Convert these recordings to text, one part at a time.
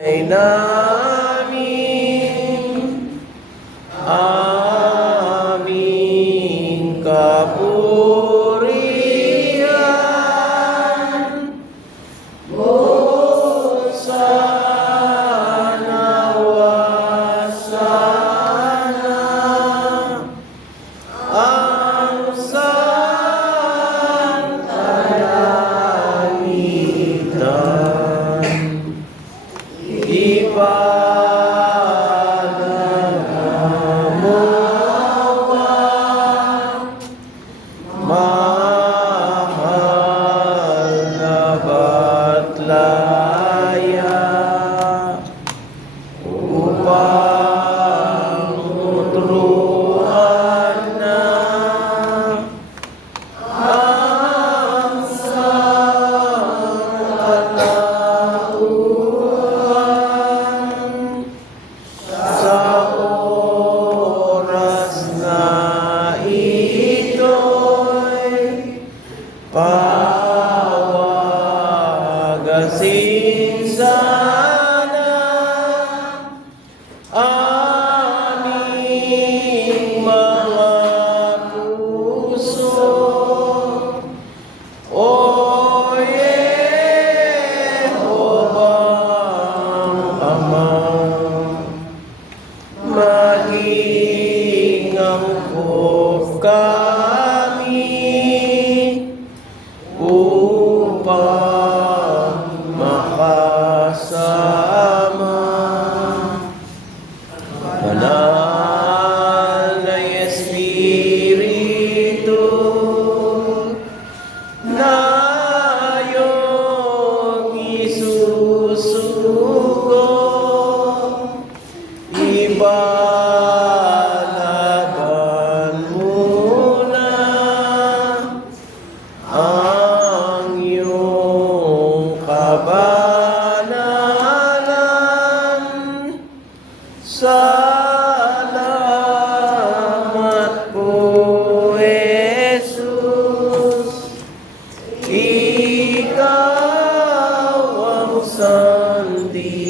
ay namin aming kapurihan o sana wasana ang santalangitang ipanagamawa mahal na batlaya upang utruan na ang sankalauan sa oras na ito'y pawagasin sana aming mga puso. O Yehovah Ama, maging angkop kami upang makasama. Banal na Espiritu na iyong isusugo, ibalagan mo na ang iyong kabanalan. Salamat po, Jesus. Ikaw ang sandigan.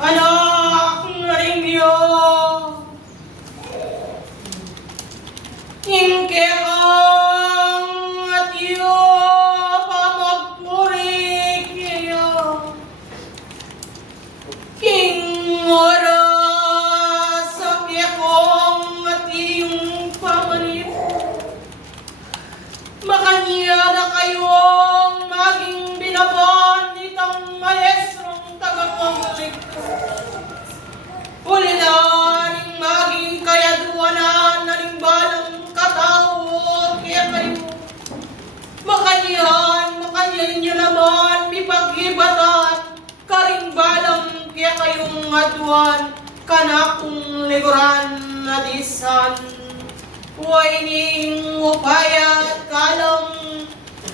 Anak na rinyo, ingke ang at iyo pamagpuri kayo. King oras sa kekong at iyong pamanip. Makanya na kayong maging binaban nitang maestrong tagapagligtas. Uli na rin maging kayaduanan na ring balang katao kaya kayo. Makanyan nyo naman mipaghibatan karing balang kaya kayong aduan kanakong liguran na disan. Waining upayat kalang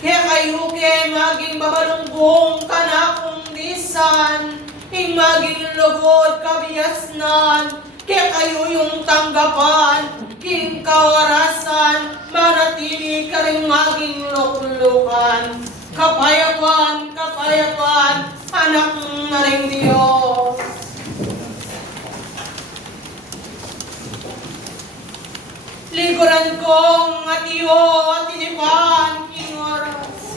kaya kayo ke maging babalunggong kanakong disan. Ing maging lugod kabiasnan, kaya kayo yung tanggapan, king kawarasan, manatili ka rin maging lukulukan. Kapayapan, kapayapan, anak na rin Diyos. Liguran kong at iyo at tinipan, king oras.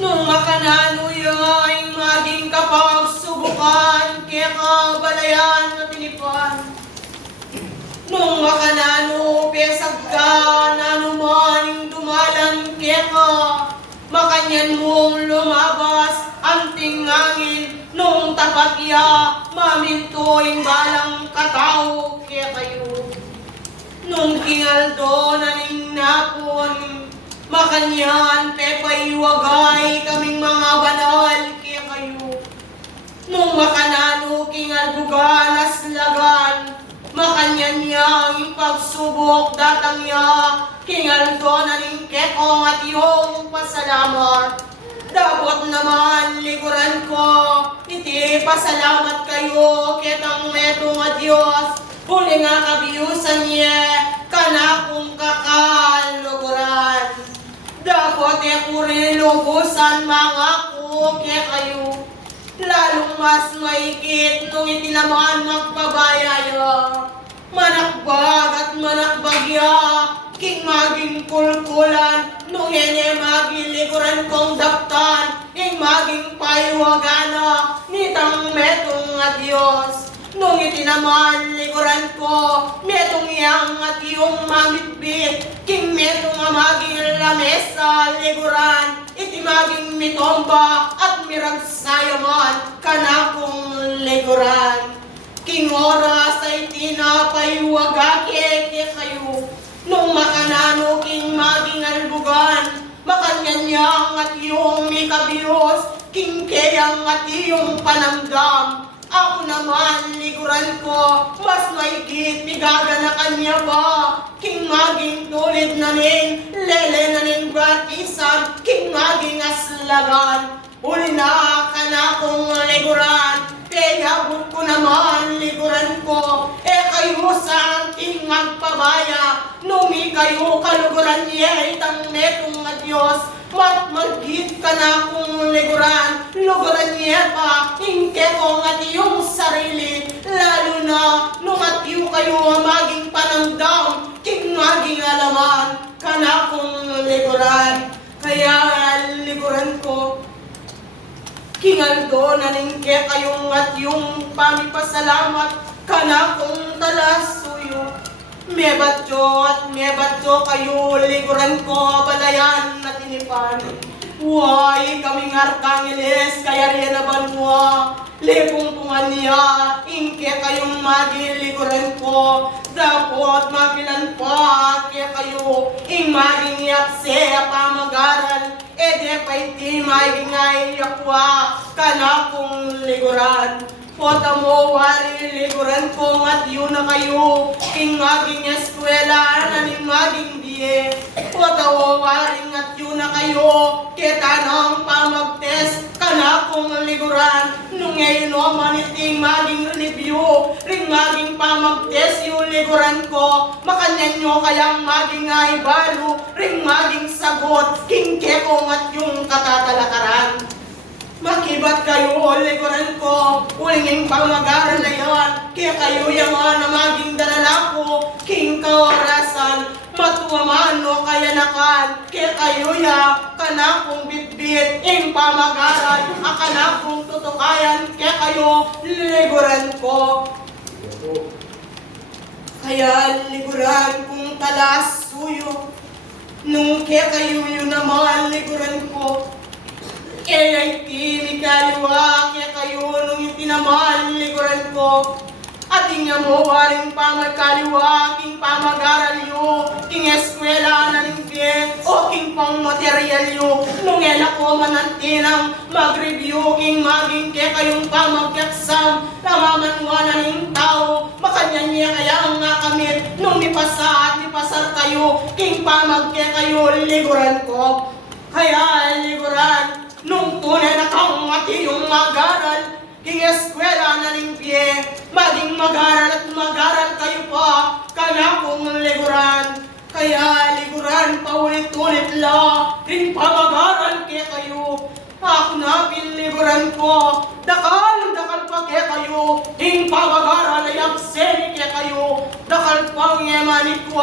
Nung makanano ay maging kapagsubukan, kaya kabalayan na tinipan. Nung makanano pesag ka, nanumaning dumalan, kaya ka makanyan mong lumabas, anting ngangin, nung tapakya, mamintoing balang katao, kaya kayo. Nung kingaldo na ning napon, makanyan, pepay wagay, kaming mga banal, kaya kayo. Nung makanano, kingalbugan, aslagan, makanyan niyang pagsubok, datang niya, kingaldo na ning kekong at iyong pasalamat. Dabot naman, liguran ko, iti pasalamat kayo, ketang metong at Diyos, huli nga kabiyusan niya, kanakong kakaluguran. Dapat rin lubusan mga ko kaya kayo. Lalong mas maigit nung itinamaan magpabayaya. Manakbag at manakbagya, king maging kulkulan, nung ene magiliguran kong daptan, ing maging payuagana, nitang metong at Diyos. Nung itinaman liguran ko, metong iyang at iyong mamitbit, king metong maging lamesa liguran, iti maging mitomba at miragsayaman, kanakong liguran. King oras ay tinapayuagake kayo, nung makanano king maging albugan, makanyanyang at iyong mikabiyos, king kayang at iyong panamdam. Ako naman, liguran ko, mas maigit, pigaga na kanya ba? King maging tulid na ning, lele na ning batisan, king maging aslagan. Uli na ka na kong liguran, kaya abot ko naman, liguran ko. Kayo sa ating magpabaya, numi kayo kaluguran niya, itang netong na Diyos. Magit ka na kung liguran, luguran niya pa, hingke ko at iyong sarili, lalo na nung at iyo kayo maging panamdam, king maging alaman, ka na kung liguran. Kaya liguran ko, king Aldo na ningke kayong at yung pamipasalamat, ka na kung talasuyo. Mebatyo at mebatyo kayo, liguran ko, balayan na tinipan. Huwag kaming arkangeles, kaya rin na banwa, lepungpungan niya, ingke kayong magiliguran ko, dapat mapilan pa, kaya kayo, ing maging yakse, pamagaran, ede pa iti maging ay yakwa, kana kong liguran. Pota mo, wari, liguran ko, at yun na kayo, king maging eskwela, naning maging diye. Pota mo, wari, at yun na kayo, kita nang pamagtes, kana kong liguran. Nung ngayon naman iting maging review, ring maging pamagtes, yung liguran ko, makanyan nyo kayang maging ay balo, ring maging sagot, king kekong at yung katatalakaran. Makibat kayo, liguran ko, ulinging pamagaran na yan, kaya kayo yaman na maging dalala ko, king kaorasan, matuamano kaya nakan, kaya kayo ya, kanakong bitbit, ing pamagaran, akanakong tutukayan, kaya kayo, liguran ko. Kaya liguran kong talas suyo, nung kaya kayo yun naman, liguran ko. Kaya iti kaliwa, kaya kayo nung yung tinaman, liguran ko. At nga mo, waring pamagkaliwa, king pamagaral yo, king eskwela na lingke, o king pang material yo. Nung ela ko manantinang mag-review, king maging kaya kayong pamagkaksam, namamanwa na ng tao, makanyan niya kaya nga kamit, nung nipasa at nipasar kayo, king pamagkaya kayo, liguran ko. Kaya liguran, nung tunay na kang mati yung mag-aral, king eskwela na limpye, maging mag-aral at mag-aral kayo pa, kana kong liguran. Kaya liguran, paulit-ulit la, ring pamag-aral kaya kayo. Ako na pinliguran ko, dakal pa kaya kayo, king pamag-aral ay absent kaya kayo, dakal pang yemanit ko,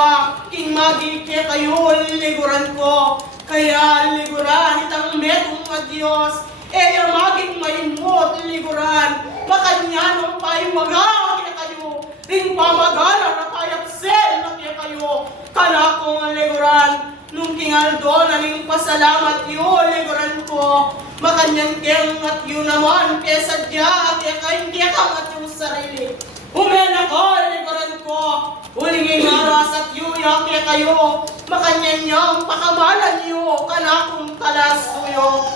king magi kaya kayo, liguran ko. Kaya liguran, itang metong at Diyos, maging maimot, liguran, makanyanong paiwaga, kaya kayo, ring pamagana na payapsel na kaya kayo, kanakong liguran, nung kingaldo na ning pasalamat yo, liguran ko, makanyan keng at yun naman, kaya sadya, kaya kain kaya kang at yung sarili. Umena ko, liguran ko, ulingin aras at yuya kaya kayo, makanyan niyang pakamalan niyo, kanakong kalasuyo.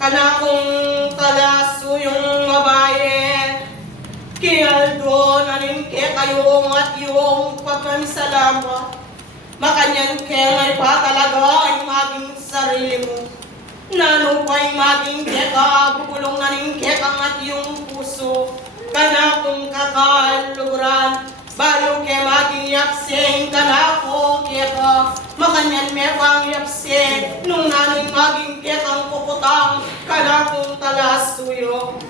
Kanakong kalasuyong mabaye, kinaldo na rin kaya kayong at yung pagkamisalamat. Makanyan kaya pa talaga ay maging sarili mo. Nano pa'y maging keka, bubulong na ning kekang at yung puso. Kana kong kakaluguran, bayo ke maging yapseng, kana ko keka. Makanyan me pang yapseng, nung naning maging kekang kukutang, kana kong talasuyo.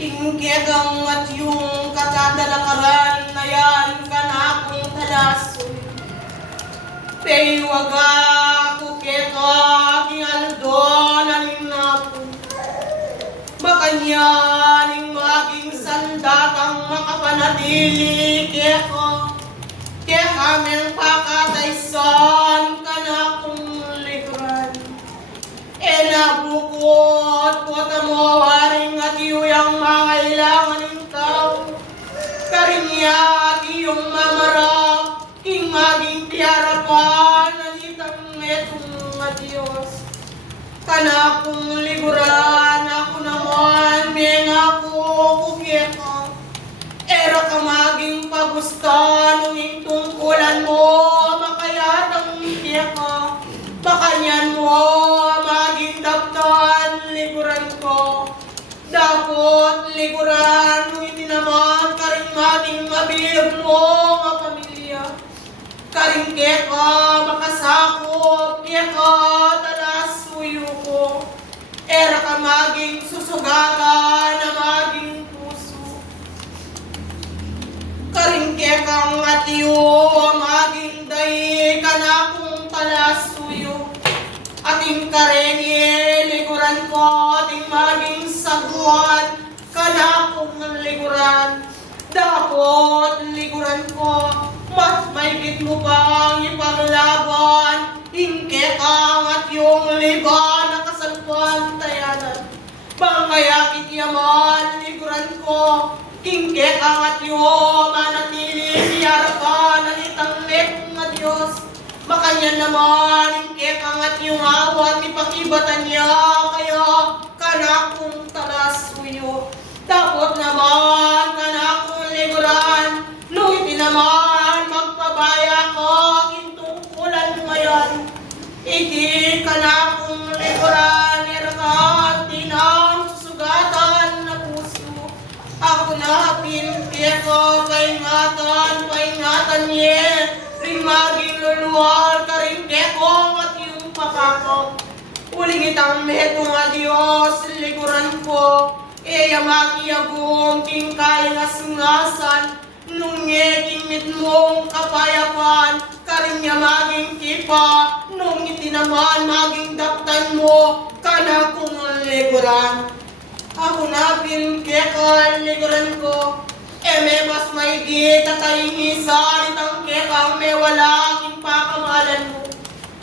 Kingkegang at yung katadalakaran na yan kana kong talasoy. Peywaga kukeka kinaldo na ninapon. Makanyaning maging sandatang makapanatili keka. Keka meng pakataysan kana kong likuran. Nabukot po mo waring at iyong mga ilangan ng tao. Karinya at iyong mamarap, king maging tiyarapan, nanitang metong at Diyos. Kana kong liguran, ako naman, menga ko kukeka. Era ka maging pagustan, nung tungkulan mo, makayatang keka. Makanyan mo, maging daptan, liguran ko. Dapat liguran, nung hindi naman karing mating mabiyag mo, mga pamilya. Karing keka, makasakop, keka, talasuyo ko. Era ka maging susugatan na maging puso. Karing kekang atiyo, maging dahi ka na kong talasuyo. Ating karenye, liguran ko, ating maging saguan, kana kong liguran. Dapat liguran ko, mas maigit mo pang ipaglaban. Hingke kang at yung liban na kasalpuan tayanan. Pangayakit yaman, liguran ko, hingke kang at yung manatili, siyarapan, nanitang lekong na Diyos. Makanyan naman, kekang at yung awat, ipakibatan niya, kaya kana kong talasuyo. Dapat naman, kana kong liguran, nung iti naman, magpabaya ko, kintungkulan mo yan. Iti kana kong liguran, erakan, tinang susugatan na puso. Ako na pinkeko, paingatan niya. Ring maging luluwal ka rin kekong at yung pakako. Uling itang metong a Diyos, liguran ko. Eya makiyagong tingkay ngasungasan. Nung ngekingit mong kapayapan, karin niya maging kipa. Nung iti naman maging daptan mo, kana kong liguran. Ako na pinkekal, liguran ko. May mas maigit at taingisan itang kekang may wala aking pakamalan mo.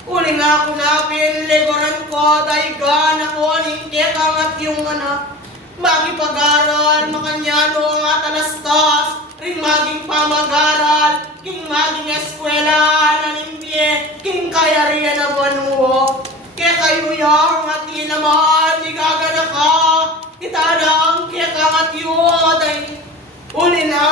Uli nga ako na pinliguran ko, daigan ako ning kekang at yung anak. Magipag-aral, makanyano ang atalastas, ring maging pamag-aral, king maging eskwela na nimbi, king kaya riyan na banuo. Kaya kayo yang at di naman, di gagana ka, kita na ang kaya kangat yun, ay uli na,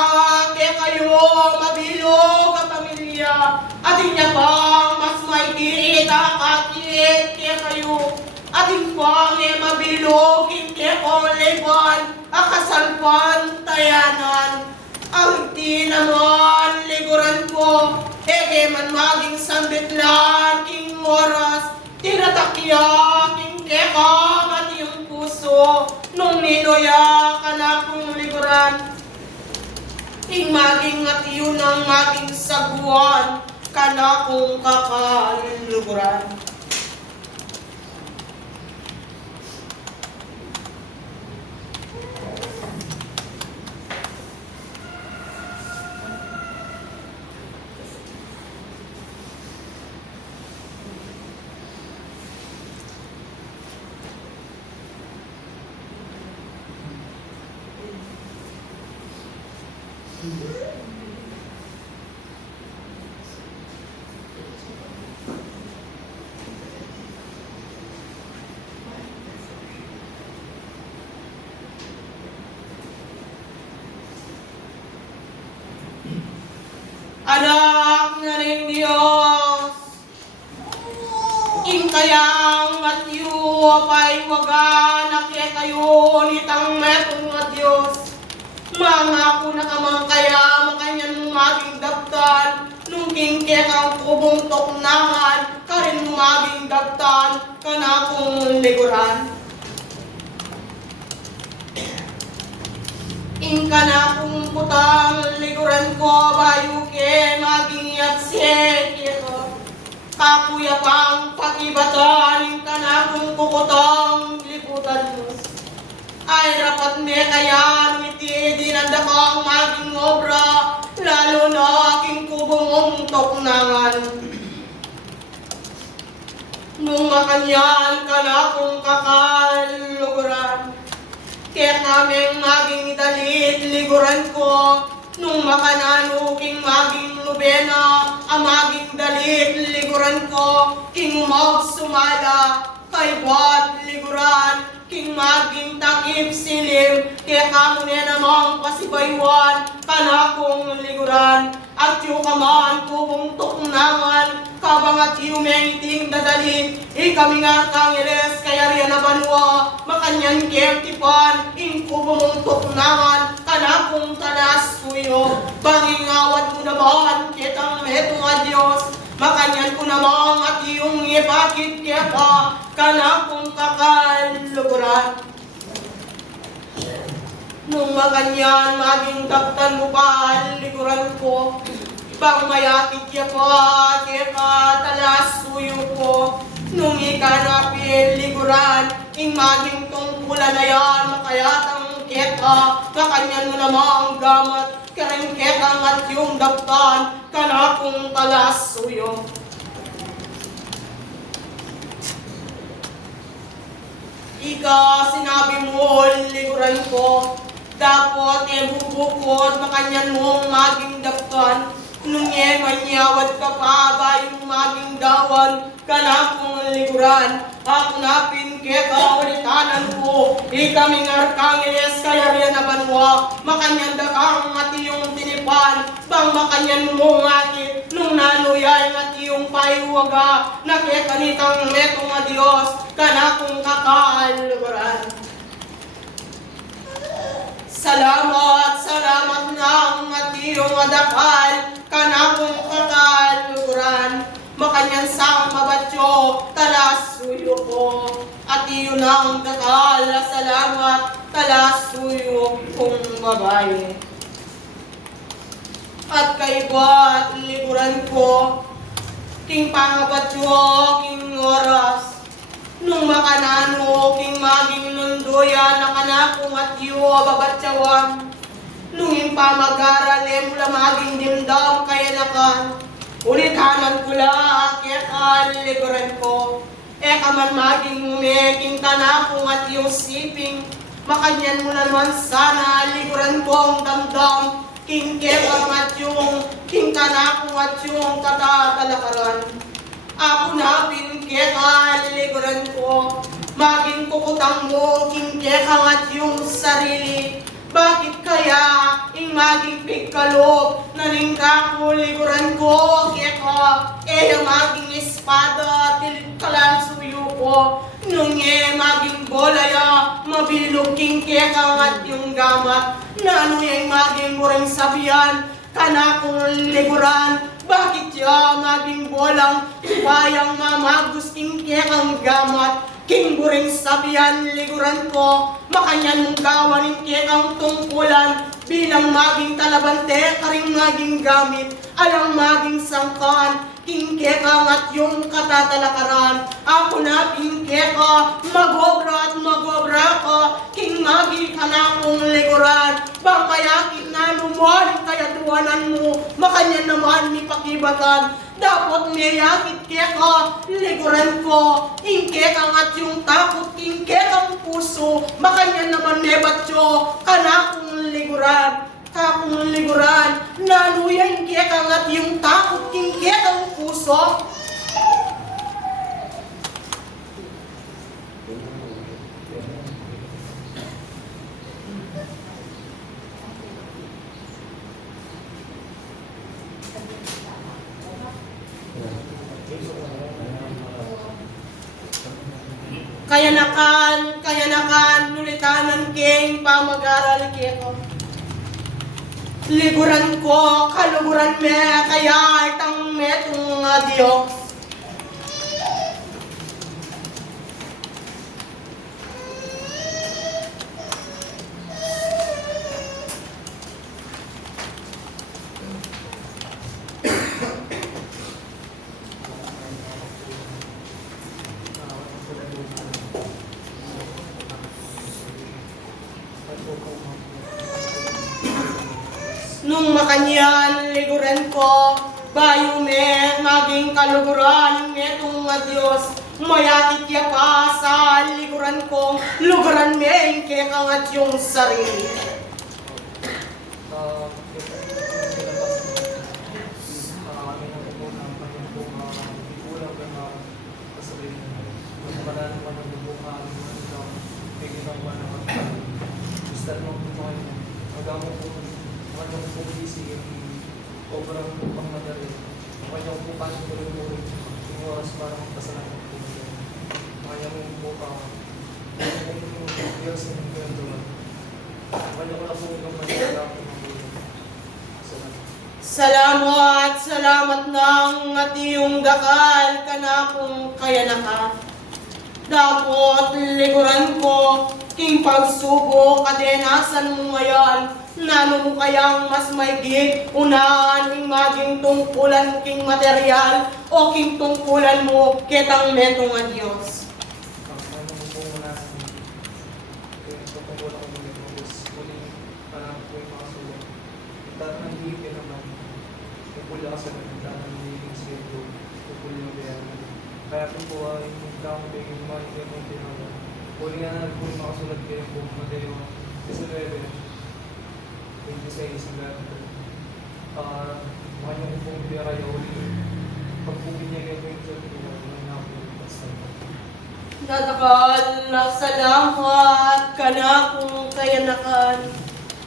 kaya kayo mabilog ang pamilya, ating niya pang mas maigit ang kakit, kaya kayo, ating pang mabilog, hindi ko leban, akasalpan, tayanan, ang di naman liguran ko, ege man maging sambitlan, king oras, tinatakya, king kekang at iyong puso, nung ninoya ka na kong liguran, king maging at iyon ang maging saguan, ka na kong kakaluluguran. Anak na rin Diyos, ing kayang matyo pa'y waga na kaya kayo nitang metong nga Diyos. Mangako na kamang kaya makanyan maging dagtan, nung king kaya kang kubong toknangan, karin maging dagtan, kanakong liguran. Ing ka na kung putang liguran ko, bayuke maging yapsik ito. Kakuya pang pag-ibatan, ing ka na kung kukutang liputan mo. Ay rapat me kaya ngiti dinanda kang maging obra, lalo na aking kubong toknangan. Nung makanyan ka na kung kakaluguran, kaya kaming maging dalit liguran ko, nung makanano king maging lubena, ang maging dalit liguran ko, king magsumala, kay buat liguran, king maging takip silim, kaya kamo niya namang pasibaywan, kanakong liguran, at yung kaman kubong tuknangan, kabangat yung mengiting dadalhin, ikami nga kangiles, kaya riyan na banwa, makanyan kertipan, ing kubong tuknangan, kanakong talas kuyo, bangingawat mo naman, kitang metong adyos, makanyan ko namang at iyong ipakit kaya pa, kanakong kakaluguran. Nung makanyan, maging dagtan mo pa, liguran ko, pang mayakit kaya pa, kaya ka talas suyo ko, nung ikanapin liguran, ing maging tungkulan na yan, makayatang keta, makanyan mo namang gamat, karing ketang at yung dagtan, kanakong talas suyo. Ika, sinabi mo, liguran ko, dapat bubukod, makanyan mong maging dagtan, nung manyawad ka pa ba yung maging dawan, kanakong liguran, ako napin kaya kaulitanan ko, ikaming arkangeles kaya riyan na banwa, makanyan da kang at iyong tinipan, bang makanyan mo ngati, nung nanuyay at iyong payuwaga, na kaya kanitang metong a Diyos, kanakong kakaluguran. Salamat, salamat ng at iyong adakal, kanakong kakaluguran, makanyan sang mabatyo, talas suyo ko, at iyo ng dakal, salamat, talas suyo kong babae. At kay buat liguran ko, king pangabatyo, king oras, nung makanano, king maging nunduya, nakanakong at iyo babatyawan, nung impamag-aralem mula maging dimdam kaya nakan, ulitanan ko la, kaya kaliguran ko, eka man maging umeking kanakong at iyong siping, makanyan mo naman sana, liguran ko ang damdam, king kekang at yung king kanakong at yung katatalakaran. Ako na pinkekang liguran ko, maging kukutang mo king kekang at yung sarili. Bakit kaya maging pigkalob na ningka ko liguran ko keka ang maging espada tilit kalansuyo ko nung maging bolaya mabilog king kekang at yung gamat na ano yung maging muring sabihan kana kong liguran. Bakit ya maging bolang bayang mamagos king kekang gamat king buring sabihan liguran ko, makanyan mong gawanin kekang tungkulan, bilang maging talabante, karing maging gamit, alang maging sangkan, king kekang at yung katatalakaran. Ako na king keka, magobra at magobra ka, king maging kanakong liguran, bang kayakin na lumuan kayaduanan mo, makanyan naman ni pakibatan, dapat niyakit keka, liguran ko, ingkekang at yung takot, ingkekang puso, makanya naman nebatyo, kanakong liguran, kakong liguran, nanuya ingkekang at yung takot, ingkekang puso. Kayanakan, nulitanan king pamag-aral keko. Liguran ko, kaluguran me, kaya itang metong Diyos. Nung makanyan, liguran ko, bayo me, maging kaluguran, metong Diyos, mayakit ya pa sa liguran ko, luguran me, kekang at yung sarili. Kanyang po busy yung sobrang pang madali. Kanyang po paano tulong-tulong yung oras para magpasalamat po. Kanyang po yung years na yung pinagawa. Kanyang wala po yung manila po ng tulong. Salamat ng atiyong dakal kanakong kayanaka. Dapat liguran ko, king pagsubo kadenasan mo ngayon. Nano mo kayang mas maigit, unahan ing maging tungkulan king material o king tungkulan mo ketang metong a Diyos. Kanyang po muna yung tutungkulan ko muli mo is muli parang po yung mga sulat. Dahil nandihipin naman, yung pula kasi naman dahil nandihipin siya yung pula yung bayaran. Kaya po yung gamit yung mga yung pinagawa. Muli nga na po yung mga sulat kayo po Mateo 19. 26 hanggang makanya po yung pera yung uli. Pag po binigay ko yung sulat ko, na po yung basta. Dadakal, salamat kanakong kayanakan.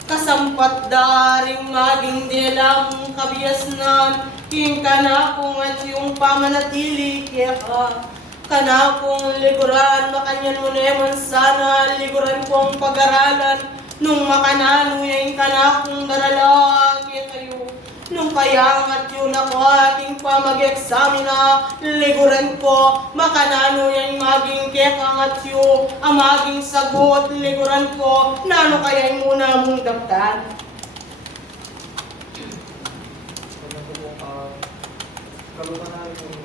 Kasampat daring maging dilang kabiasnan, king kanakong at yung pamanatili kaya ka. Kanakong liguran, makanyan mo naman sana, liguran kong pag-aralan, nung makanano yung kanakong darala kaya kayo. Nung kayangat yun ako ating pa mag-examina, liguran ko, makanano yung maging kekangat yun, ang maging sagot, liguran ko, nano kaya yung muna mong daptan. Kanya po kalukan na yung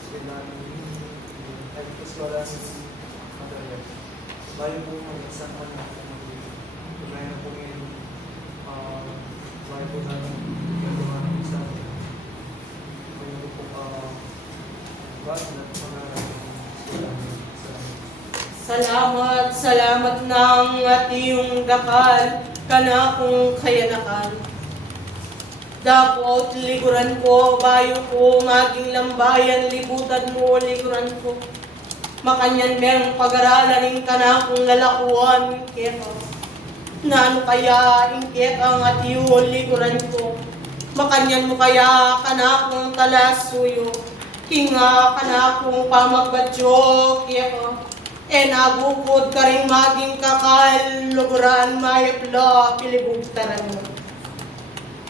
sila ay kaswala sa material. Bayo po mag-isang ka na kaya na po ngayon bayo po natin gagawa ng isa kaya po bago na po Salamat ng atiyong dakal, kana kung kayanakan. Dapot likuran ko, bayo ko, maging lambayan, libutan mo, likuran ko. Makanyan merong pag-aralan ng kana kung lalakuan, kaya nano kaya ingkekang at yun, likuran ko. Makanyan mo kaya kana kung talasuyo, kinga kana kung pamagbadyo, kaya nabukod ka rin maging kakal, luguran, mayapla, pilibugtaran mo.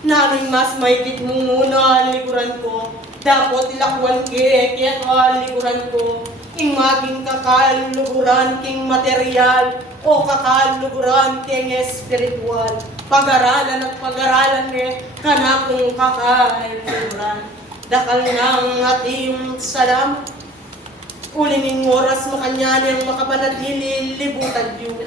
Naming mas maigit mo muna, likuran ko. Dapat ilakwan kaya likuran ko. King maging kakal, luguran, king material, o kakal, luguran, king espiritual. Pag-aralan at pag-aralan kana kung kakal, luguran. Dakal ng ating salamat. Ulining oras mo kanya niyang makapanatili, libutan yun.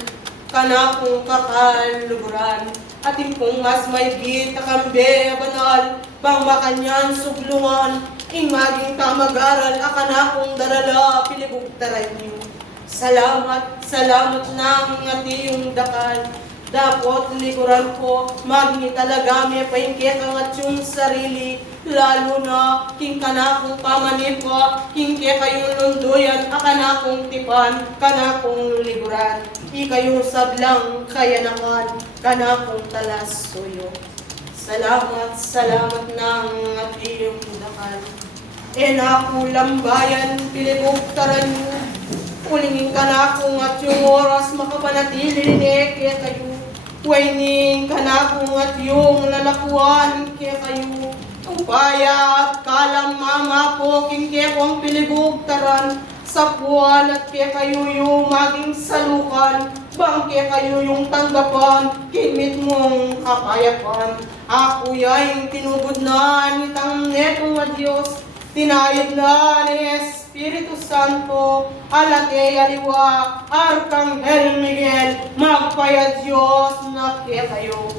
Kana kung kakal, luguran. Ating kung mas maigit, kakambe, banal, bang makanyan, sublungan, ing maging kamag-aral, akana kung darala, pilibugtaran niyo. Salamat, salamat ng atiyong dakal. Dapat likuran ko, maging talaga may paingkit ang atyong sarili, lalo na king kana kong pamanipa, king kaya kayong lunduyan, akana kong tipan, kana kong likuran. Ikayo sablang kaya naman, kana kong talas suyo. Salamat, salamat ng atiyong dakal. Ako lambayan, pilibugtaran niyo. Ulingin ka na kung at yung oras makapanatili kaya kayo. Waining ka na kung at yung lalakuan kaya kayo. Upaya at kalam mama po king kaya kong pilibugtaran. Sa puwan at kaya kayo yung maging salukan. Bang kaya kayo yung tanggapan, kimit mong kapayapan. Ako yung tinubod na nitang netong na Diyos. Tinayod na ni Espiritu Santo, alate aliwa, Arkanghel Miguel, magpaya Diyos na kaya kayo.